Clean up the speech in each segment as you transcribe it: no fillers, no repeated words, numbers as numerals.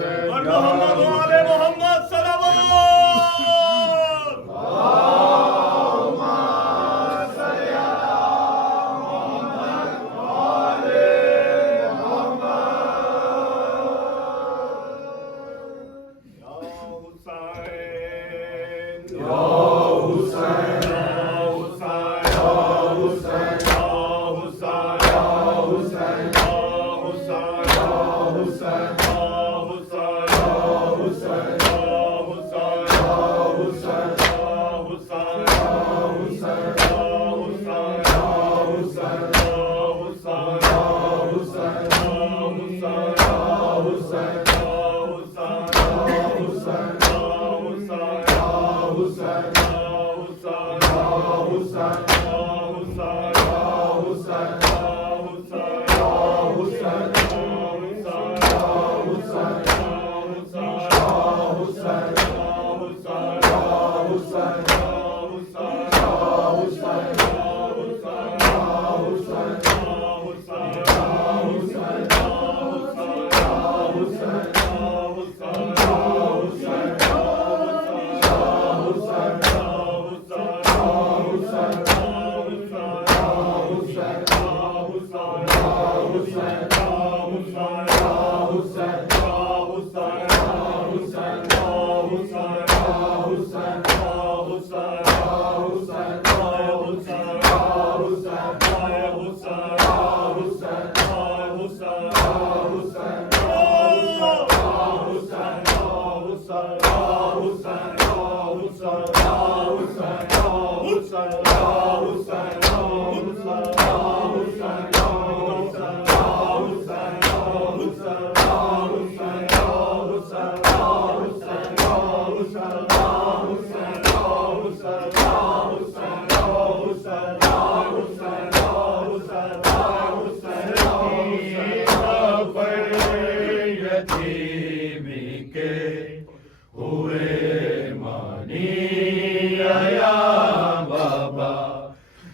और मोहम्मद वाले मोहम्मद सलावत।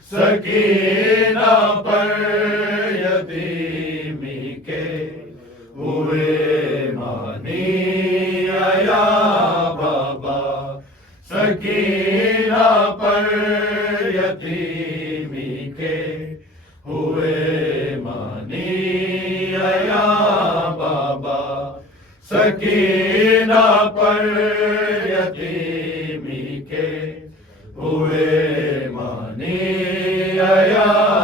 सकीना पर यतीमी के हुए मानी आया बाबा। सकीना पर यतीमी के हुए मानी आया बाबा। सकीना पर यतीमी के हुए मानी आया बाबा। सकीना पर यतीमी के हुए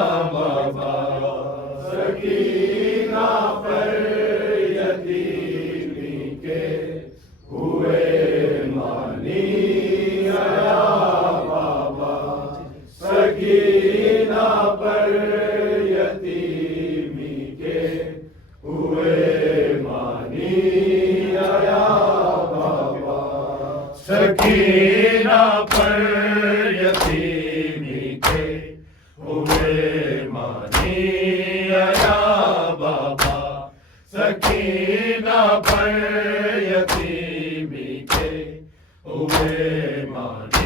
मानी आया बाबा। सकीना पर यतीमी के हुए मानी आया बाबा। सकीना पर यतीमी के हुए मानी आया बाबा। सकीना पर यतीमी के हुए मानी आया बाबा। सकीना पर यतीमी के हुए मानी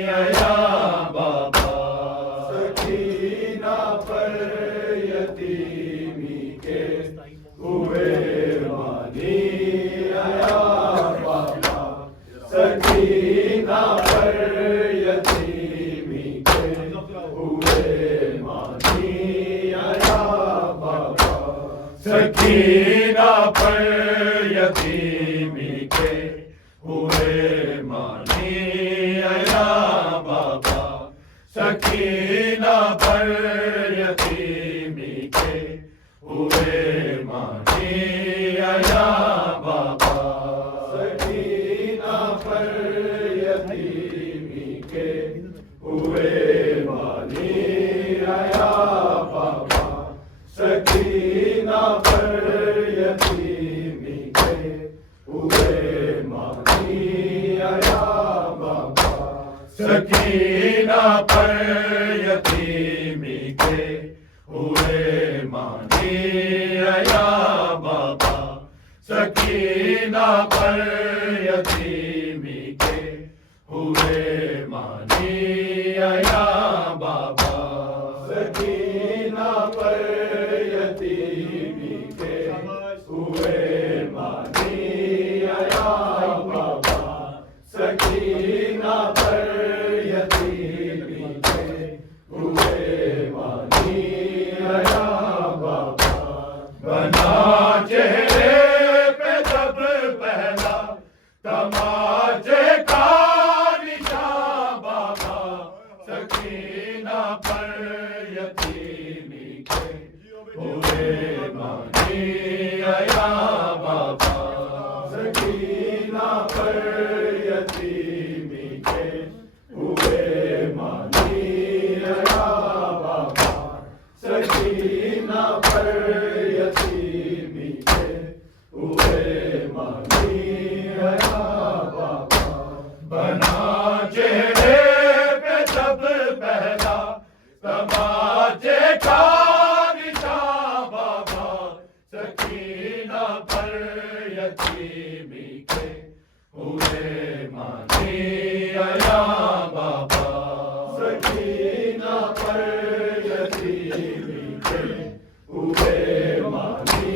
आया बाबा। सकीना पर यतीमी के हुए मानी आया बाबा। सकीना पर यतीमी के हुए मानी आया बाबा। सकीना पर यतीमी के हुए मानी आया बाबा। सकीना पर यतीमी के हुए मानी आया बाबा। सकीना पर यतीमी के हुए मानी आया बाबा। सकीना पर यतीमी के हुए मानी आया बाबा। सकीना पर यतीमी के हुए मानी आया बाबा। सकीना पर यतीमी के हुए मानी मानी आया बाबा। बना चेहरे पे जब पहला तमाचे का निशान बाबा, सकीना पर यतीमी के हुए मानी आया बाबा। सकीना पर यतीमी के हुए मानी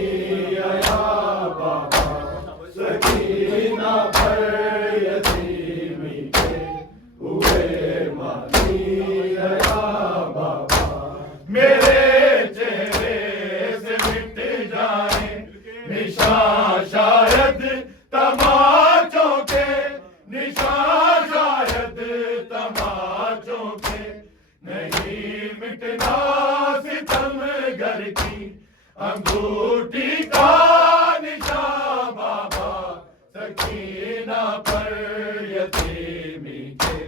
आया बाबा। सकीना पर यतीमी के हुए मानी आया बाबा। मेरे चेहरे से मिट जाए निशान शायद तमाचों के, निशान शायद तमाचों के, नहीं मिटना सितमगर की अंगूठी का निशान बाबा। सकीना पर यतीमी के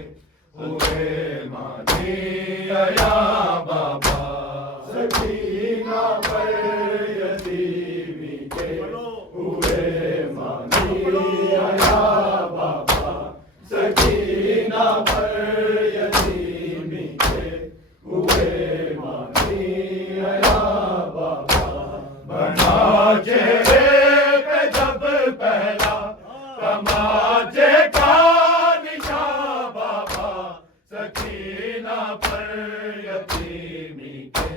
हुए मानी आया बाबा। सकीना पर यतीमी के हुए मानी आया बाबा। सकीना पर यतीमी के हुए मानी आया बाबा। बना चेहरे पे जब पहला तमाचे का निशान बाबा। सकीना पर यतीमी के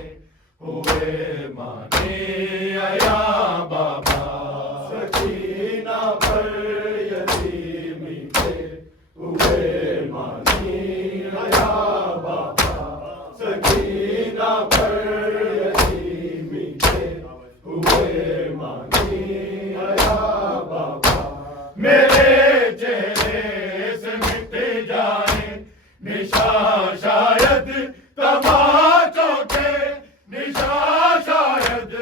हुए मानी आया बाबा। सकीना पर यतीमी के हुए मानी आया बाबा। सकीना पर यतीमी के हुए मानी आया बाबा। मेरे चेहरे से मिट जाए निशान शायद तमाचों के, निशान शायद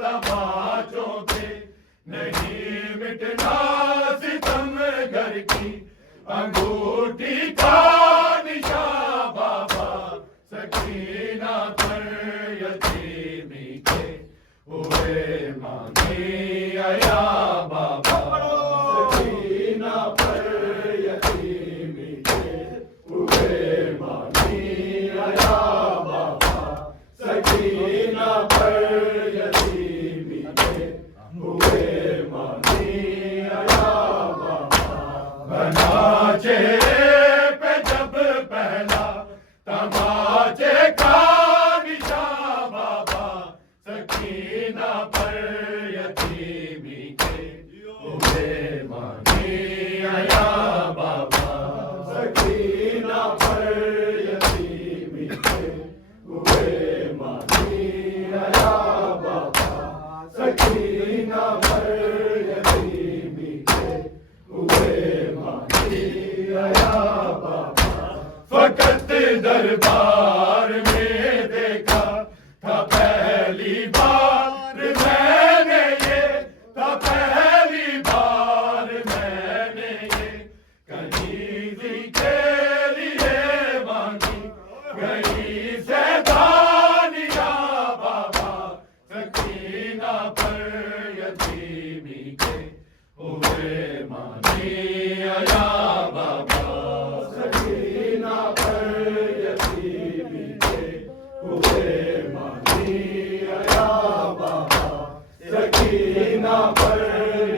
तमाचों के, नहीं मिटना सितमगर की अंगूठी का निशान बाबा। सकीना पर यतीमी के हुए मानी आया बाबा। सकीना पर यतीमी के हुए मानी आया बाबा। सकीना पर यतीमी के हुए मानी आया बाबा। बना चेहरे पे जब पहला तमाचे का निशान बाबा। सकीना पर यतीमी के हुए मानी आया बाबा। सकीना पर यतीमी के हुए मानी आया बाबा। सकीना पर यतीमी के हुए मानी आया बाबा। फकत दरबार में देखा था पहली बार मैंने ये, था पहली बार मैंने ये कनीज़ी के लिए मांगी गई सैदानिया बाबा। सकीना पर यतीमी के हुए मानी आया बाबा। सकीना पर यतीमी के हुए मानी आया बाबा। सकीना पर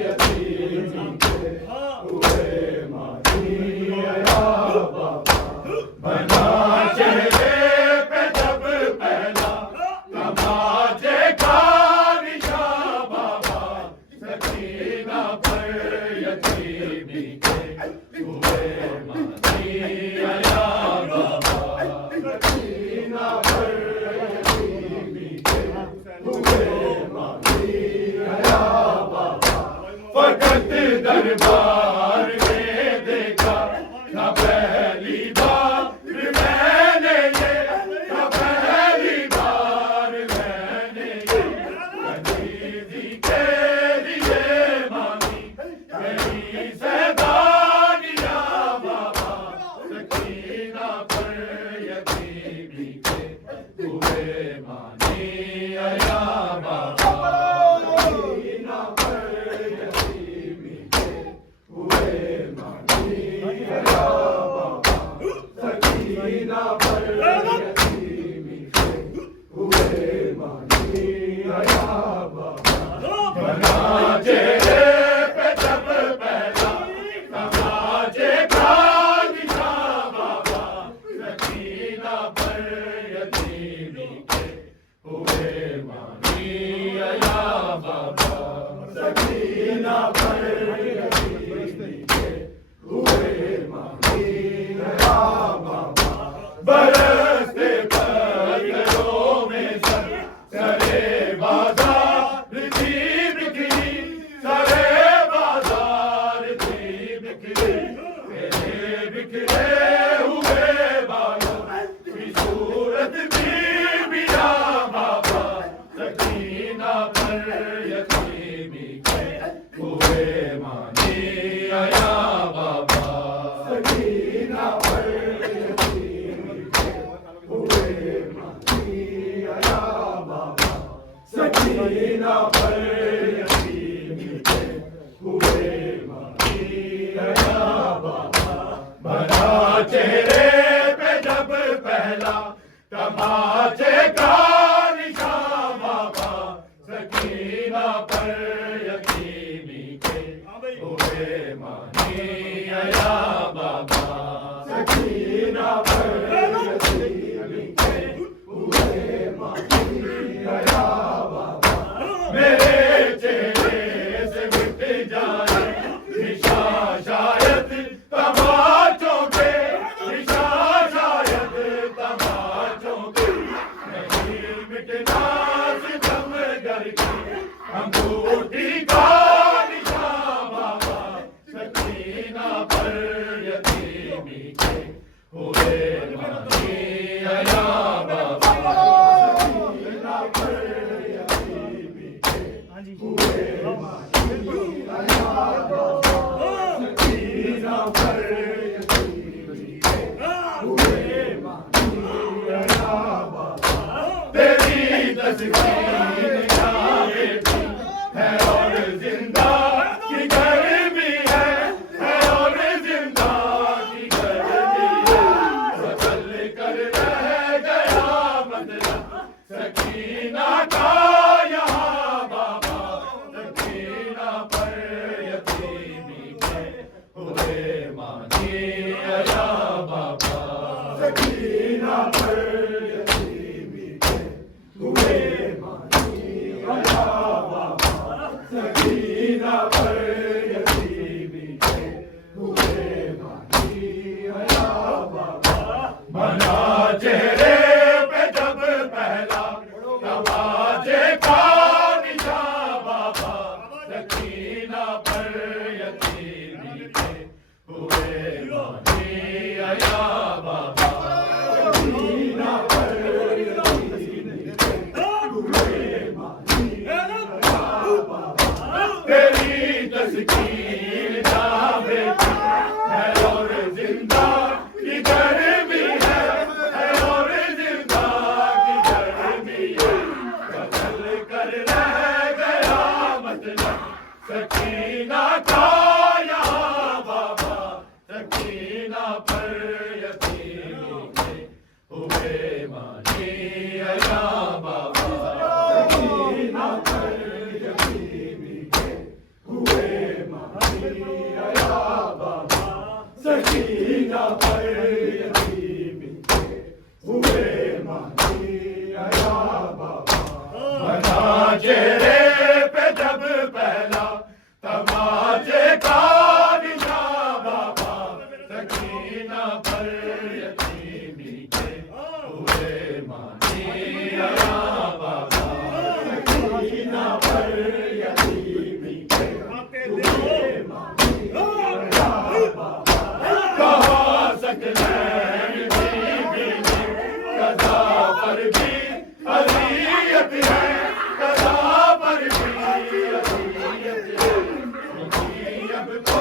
यतीमी के हुए मानी आया बाबा। बना चेहरे पे जब पहला तमाचे का निशान बाबा। सकीना पर यतीमी के हुए मानी आया बाबा। सकीना पर यतीमी के हुए मानी आया बाबा। फकत दरबार में देखा था पहली बार मैंने ये, था पहली बार मैंने ये कनीज़ी के लिए मांगी गई सैदानिया बाबा। सकीना पर यतीमी के हुए मानी आया बाबा। सकीना पर यतीमी के आया बाबा सकीना पर यतीमी के हुए मानी आया बाबा सकीना पर यतीमी के हुए मानी आया बाबा भरा चेहरे पे जब पहला तमाचे का निशान बाबा सकीना पर यतीमी के हुए मानी आया बाबा सकीना पर यतीमी के हुए मानी आया बाबा मेरे चेहरे से मिट जाए निशान शायद तमाचों के निशान शायद तमाचों के नहीं मिटना सितम करके अंगूठी का निशान बाबा सकीना पर यतीमी के हुए मानी आया बाबा सकीना पर यतीमी के हुए मानी आया बाबा सकीना पर यतीमी के हुए मानी आया बाबा तेरी तस्वीर यहाँ बेटी है और जिंदा की गर्मी है और जिंदा की गर्मी है बदल कर रह गया मतलब सकीना का यहाँ बाबा सकीना पर यतीमी के हुए मानी आया बाबा सकीना पर यतीमी के हुए मानी आया बाबा सकीना पर यतीमी के हुए मानी आया बाबा बना चेहरे पे जब पहला तमाचे का निशान बाबा सकीना पर यतीमी के हुए मानी आया बाबा सकीना पर यतीमी के हुए मानी आया बाबा तेरी तस्वीर जहाँ बेटी है और जिंदा की गर्मी है और जिंदा की गर्मी है बदल कर रह गया मतलब सकीना का यहाँ बाबा सकीना पर यतीमी के हुए मानी आया बाबा सकीना पर यतीमी के हुए मानी आया बाबा सकीना पर यतीमी के हुए मानी आया बाबा बना चेहरे पे जब पहला तमाचे का निशान बाबा सकीना पर यतीमी के हुए मानी आया बाबा सकीना पर यतीमी के हुए मानी आया बाबा कहाँ सकलैन बीबी ने कदा पर भी अज़ियत है कदा पर भी अज़ियत है अब तो